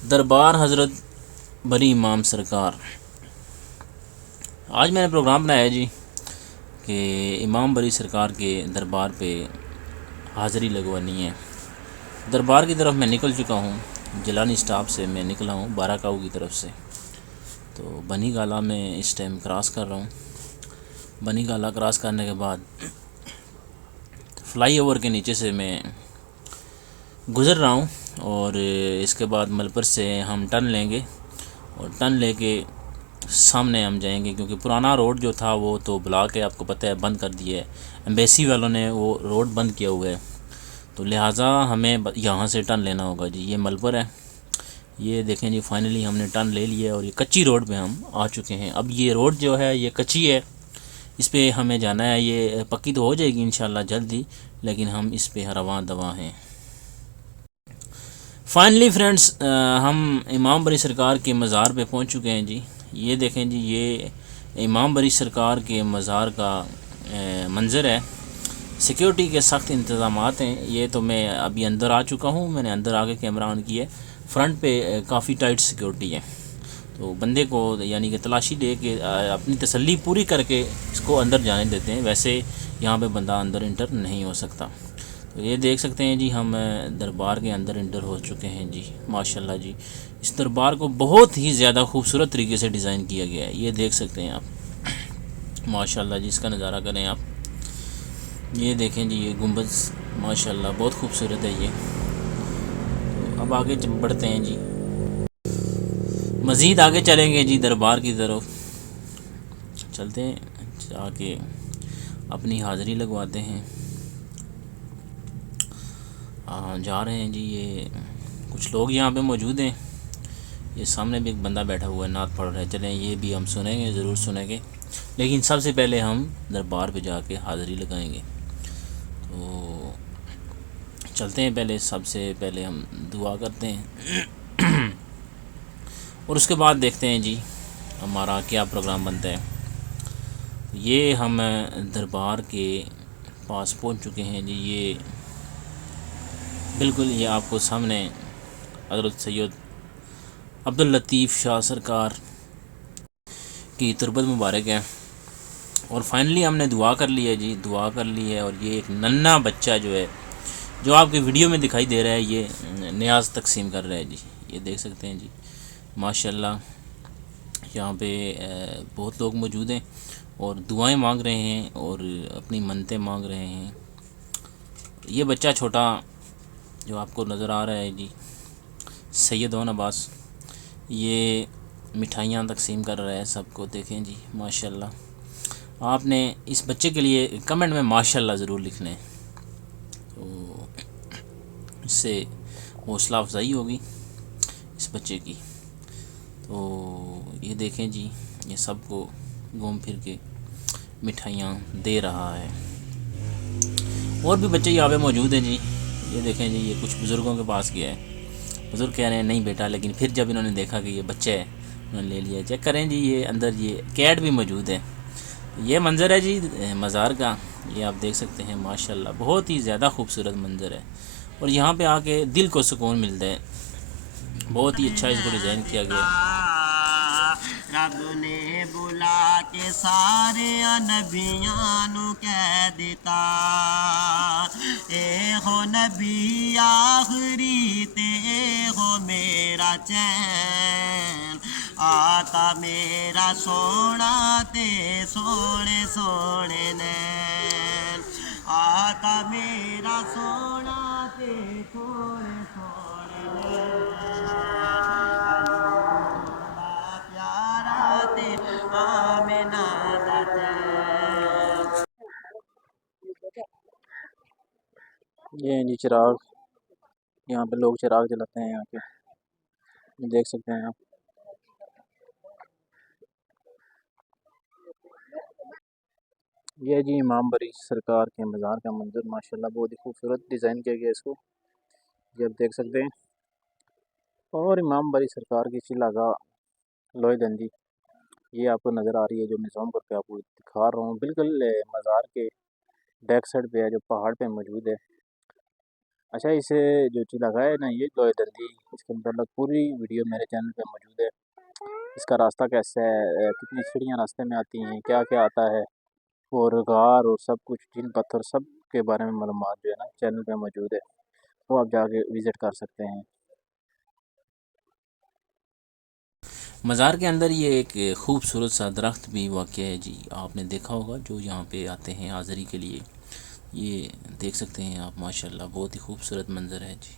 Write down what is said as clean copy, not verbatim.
दरबार हज़रत बरी इमाम सरकार। आज मैंने प्रोग्राम बनाया है जी कि इमाम बरी सरकार के दरबार पे हाज़िरी लगवानी है। दरबार की तरफ मैं निकल चुका हूँ, जिलानी स्टॉप से मैं निकला हूँ बाराकाऊ की तरफ से। तो बनी गाला में इस टाइम क्रॉस कर रहा हूँ। बनी गाला क्रॉस करने के बाद फ्लाई ओवर के नीचे से मैं गुज़र रहा हूँ और इसके बाद मलपर से हम टर्न लेंगे और टर्न लेके सामने हम जाएंगे, क्योंकि पुराना रोड जो था वो तो ब्लॉक है, आपको पता है, बंद कर दिया है। एम्बेसी वालों ने वो रोड बंद किया हुआ है, तो लिहाजा हमें यहाँ से टर्न लेना होगा जी। ये मलपर है, ये देखें जी, फाइनली हमने टर्न ले लिया और ये कच्ची रोड पे हम आ चुके हैं। अब ये रोड जो है ये कच्ची है, इस पे हमें जाना है। ये पक्की तो हो जाएगी इंशाल्लाह जल्दी, लेकिन हम इस पे रवां दवा हैं। फाइनली फ्रेंड्स, हम इमाम बरी सरकार के मज़ार पे पहुंच चुके हैं जी। ये देखें जी, ये इमाम बरी सरकार के मज़ार का मंज़र है। सिक्योरिटी के सख्त इंतज़ामात हैं। ये तो मैं अभी अंदर आ चुका हूँ, मैंने अंदर आके कैमरा ऑन किया है। फ्रंट पे काफ़ी टाइट सिक्योरिटी है, तो बंदे को यानी कि तलाशी दे के अपनी तसल्ली पूरी करके इसको अंदर जाने देते हैं। वैसे यहाँ पे बंदा अंदर इंटर नहीं हो सकता। तो ये देख सकते हैं जी, हम दरबार के अंदर इंटर हो चुके हैं जी। माशाल्लाह जी, इस दरबार को बहुत ही ज़्यादा खूबसूरत तरीके से डिज़ाइन किया गया है। ये देख सकते हैं आप, माशाल्लाह जी, इसका नज़ारा करें आप। ये देखें जी, ये गुंबद माशाल्लाह बहुत खूबसूरत है ये। तो अब आगे बढ़ते हैं जी, मज़ीद आगे चलेंगे जी, दरबार की तरफ चलते हैं, जाके अपनी हाज़िरी लगवाते हैं। जा रहे हैं जी। ये कुछ लोग यहाँ पे मौजूद हैं। ये सामने भी एक बंदा बैठा हुआ है, नात पढ़ रहा है। चलें, ये भी हम सुनेंगे, ज़रूर सुनेंगे, लेकिन सबसे पहले हम दरबार पे जाके हाज़िरी लगाएंगे। तो चलते हैं, पहले सबसे पहले हम दुआ करते हैं और उसके बाद देखते हैं जी हमारा क्या प्रोग्राम बनता है। ये हम दरबार के पास पहुंच चुके हैं जी। ये बिल्कुल, ये आपको सामने हज़रत सैयद अब्दुल लतीफ़ शाह सरकार की तुरबत मुबारक है। और फाइनली हमने दुआ कर ली है जी, दुआ कर ली है। और ये एक नन्हा बच्चा जो है, जो आपके वीडियो में दिखाई दे रहा है, ये न्याज तकसीम कर रहा है जी। ये देख सकते हैं जी, माशाल्लाह। यहाँ पे बहुत लोग मौजूद हैं और दुआएं मांग रहे हैं और अपनी मन्नतें मांग रहे हैं। ये बच्चा छोटा जो आपको नज़र आ रहा है जी, सैयद ओन अब्बास, ये मिठाइयाँ तकसीम कर रहा है सबको। देखें जी, माशाल्लाह। आपने इस बच्चे के लिए कमेंट में माशाल्लाह ज़रूर लिख लें, तो इससे हौसला अफजाई होगी इस बच्चे की। तो ये देखें जी, ये सबको घूम फिर के मिठाइयाँ दे रहा है। और भी बच्चे यहाँ पे मौजूद हैं जी। ये देखें जी, ये कुछ बुज़ुर्गों के पास गया है। बुज़ुर्ग कह रहे हैं नहीं बेटा, लेकिन फिर जब इन्होंने देखा कि ये बच्चा है, उन्होंने ले लिया। चेक करें जी, ये अंदर ये कैट भी मौजूद है। ये मंज़र है जी मज़ार का, ये आप देख सकते हैं। माशाल्लाह बहुत ही ज़्यादा खूबसूरत मंज़र है और यहाँ पे आके दिल को सुकून मिलता है। बहुत ही अच्छा इसको डिज़ाइन किया गया है। रब ने बुला के सारे नबियां नू कह दिता, ए हो नबी आखरी ते हो मेरा चैन, आका मेरा सोना ते सोने सोने नैन, आका मेरा सोना ते सोने सोने ये हैं जी चिराग, यहाँ पे लोग चिराग जलाते हैं यहाँ पे, देख सकते हैं आप। ये जी इमाम बरी सरकार के मज़ार का मंजर, माशाल्लाह बहुत ही खूबसूरत डिज़ाइन किया गया इसको, ये आप देख सकते हैं। और इमाम बरी सरकार की चिलागा लोहे दंदी, ये आपको नज़र आ रही है, जो निज़ाम करके आपको दिखा रहा हूँ। बिल्कुल मज़ार के बैक साइड पे है, जो पहाड़ पे मौजूद है। अच्छा, इसे जो चीज़ लगा है ना, ये लोहे दंदी, इसके मतलब पूरी वीडियो मेरे चैनल पे मौजूद है। इसका रास्ता कैसा है, कितनी सीढ़ियाँ रास्ते में आती हैं, क्या क्या आता है, और गार और सब कुछ, जिन पत्थर, सब के बारे में मालूमात जो है ना चैनल पे मौजूद है। वो आप जाके विज़िट कर सकते हैं। मज़ार के अंदर ये एक खूबसूरत सा दरख्त भी वाक़ है जी, आपने देखा होगा जो यहाँ पे आते हैं हाज़िरी के लिए। ये देख सकते हैं आप, माशाल्लाह बहुत ही खूबसूरत मंज़र है जी।